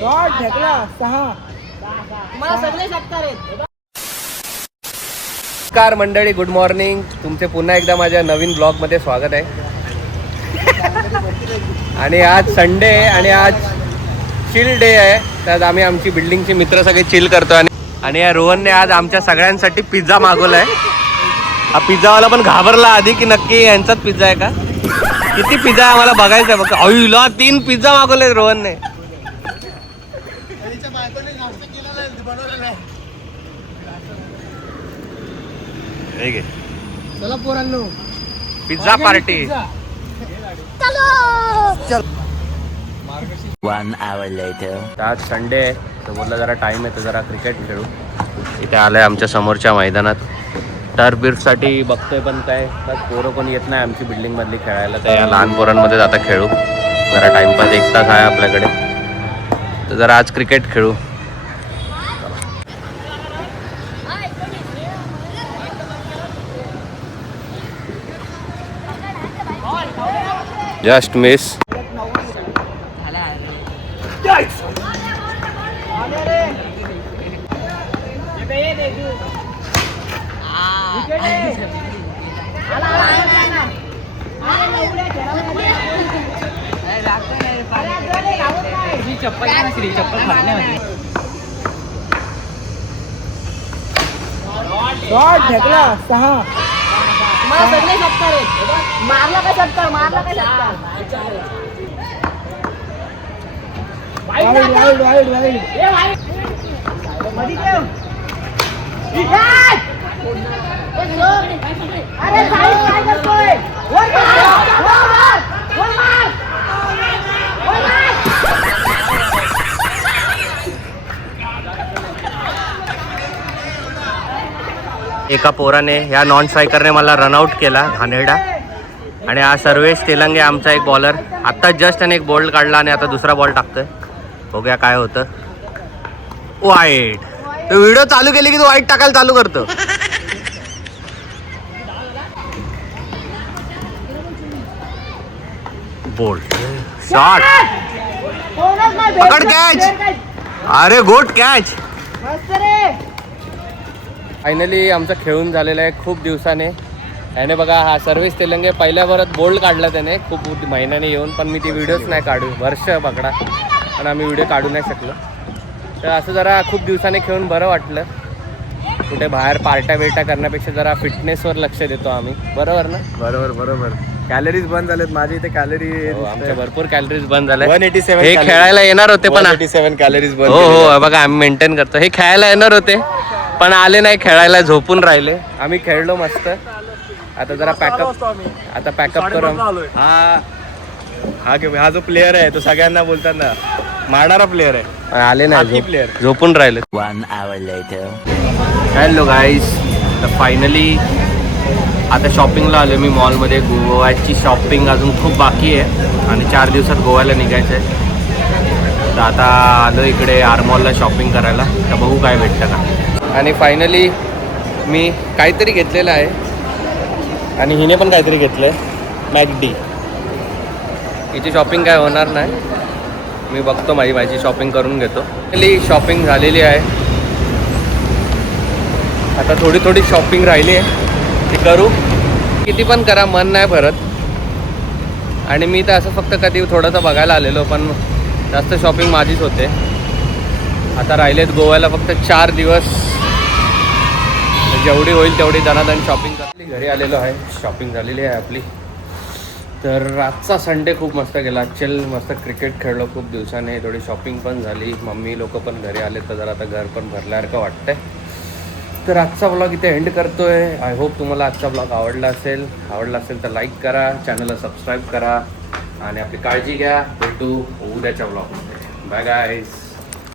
Shot ढकला 6. मला सगळे शकतात रे. नमस्कार मंडळी, गुड मॉर्निंग. तुमचे पुन्हा एकदा माझ्या नवीन ब्लॉगमध्ये स्वागत आहे. आणि आज संडे आहे आणि आज चिल डे आहे. तर आम्ही आमची बिल्डिंगचे मित्र सगळे चिल करतो. आणि या रोहनने आज आमच्या सगळ्यांसाठी पिझ्झा मागवलाय. हा पिझ्झावाला पण घाबरला आधी की नक्की यांचाच पिझ्झा आहे का. किती पिझ्झा आहे आम्हाला बघायचं आहे. बघ अयुला 3 पिझ्झा मागवले रोहनने. चला पोरांनो, पिझ्झा पार्टी. आज संडे आहे तर बोललं जरा टाइम आहे तर जरा क्रिकेट खेळू. इथे आलंय आमच्या समोरच्या मैदानात. टर्फ बिर्फसाठी बघतोय पण काय पोरं कोणी येत नाही आमची बिल्डिंग मधली खेळायला. तर या लहान पोरांमध्ये आता खेळू. जरा टाइमपास 1 तास आहे आपल्याकडे तर जरा आज क्रिकेट खेळू. Just miss. शॉट ढकला 6. मला सगळे शकतात रे. मारला का शकतात, मारला का शकतात. Wide wide wide wide. अरे साईड काय करतोय. वर मार, वर मार, वर मार, वर मार. एका पोराने या नॉन स्ट्रायकरने मला रनआउट केला घाणेरडा. आणि हा सर्वेश तेलंगे आमचा एक बॉलर. आत्ता जस्ट त्याने एक बॉल काढला आणि आता दुसरा बॉल टाकतोय. बघूया काय होतं. वाईट. तो व्हिडिओ चालू केली की तू वाईट टाकायला चालू करतो. Bold shot. पकड कॅच. अरे गुड कॅच. मस्त रे. फायनली आमचं खेळून झालेलं आहे खूप दिवसाने. त्याने बघा हा सर्विस तेलंगे पहिल्या भरात बोल्ड काढला त्याने खूप महिन्याने येऊन. पण मी ती व्हिडिओच नाही काढू. वर्ष पकडा पण आम्ही व्हिडिओ काढू नाही शकलो. तर असं जरा खूप दिवसाने खेळून बरं वाटलं. कुठे बाहेर पार्ट्या बिर्ट्या करण्यापेक्षा जरा फिटनेसवर लक्ष देतो आम्ही. बरोबर ना. बरोबर बरोबर. कॅलरीज बंद झालेत माझे इथे. कॅलरी आमच्या भरपूर कॅलरीज बंद झाल्या. 187 हे खेळायला येणार होते पण 187 कॅलरीज बंद. हो हो बघा आम्ही मेंटेन करतो. हे खेळायला येणार होते पण आले नाही खेळायला. झोपून राहिले. आम्ही खेळलो मस्त. आता जरा पॅकअप करू. हा जो प्लेअर आहे तो सगळ्यांना बोलतात ना मारणारा प्लेअर आहे. आले नाही प्लेअर. झोपून राहिले. Hello guys. तर फायनली आता शॉपिंगला आलो मी मॉलमध्ये. गोव्याची शॉपिंग अजून खूप बाकी आहे आणि 4 दिवसात गोव्याला निघायचं आहे. तर आता आलो इकडे आरमॉलला शॉपिंग करायला. तर बघू काय भेटतं का. आणि फायनली मी काहीतरी घेतलेलं आहे आणि हिने पण काहीतरी घेतलं आहे. मॅकडी. हिची शॉपिंग काय होणार नाही. मी बघतो माझी शॉपिंग करून घेतो. फायनली शॉपिंग झालेली आहे. आता थोडी शॉपिंग राहिली आहे ती करू. किती पण करा मन नाही भरत. आणि मी तर असं फक्त कधी थोडंसं बघायला आलेलो पण जास्त शॉपिंग माझीच होते. आता राहिलेत गोव्याला फक्त 4 दिवस. जेवढी होईल तेवढी दणादण शॉपिंग करली. घरी आलेलो आहे. शॉपिंग झालेली आहे आपली. तर आजचा संडे खूप मस्त गेला. चल मस्त क्रिकेट खेळलो खूप दिवसाने. थोडी शॉपिंग पण झाली. मम्मी लोक पण घरी आले तर जरा आता घर पण भरल्यासारखं वाटतंय. तर आजचा ब्लॉग इथे एंड करतोय. आय होप तुम्हाला आजचा ब्लॉग आवडला असेल तर लाईक करा, चॅनलला सबस्क्राईब करा आणि आपली काळजी घ्या. भेटू उद्याच्या ब्लॉगमध्ये. Bye guys.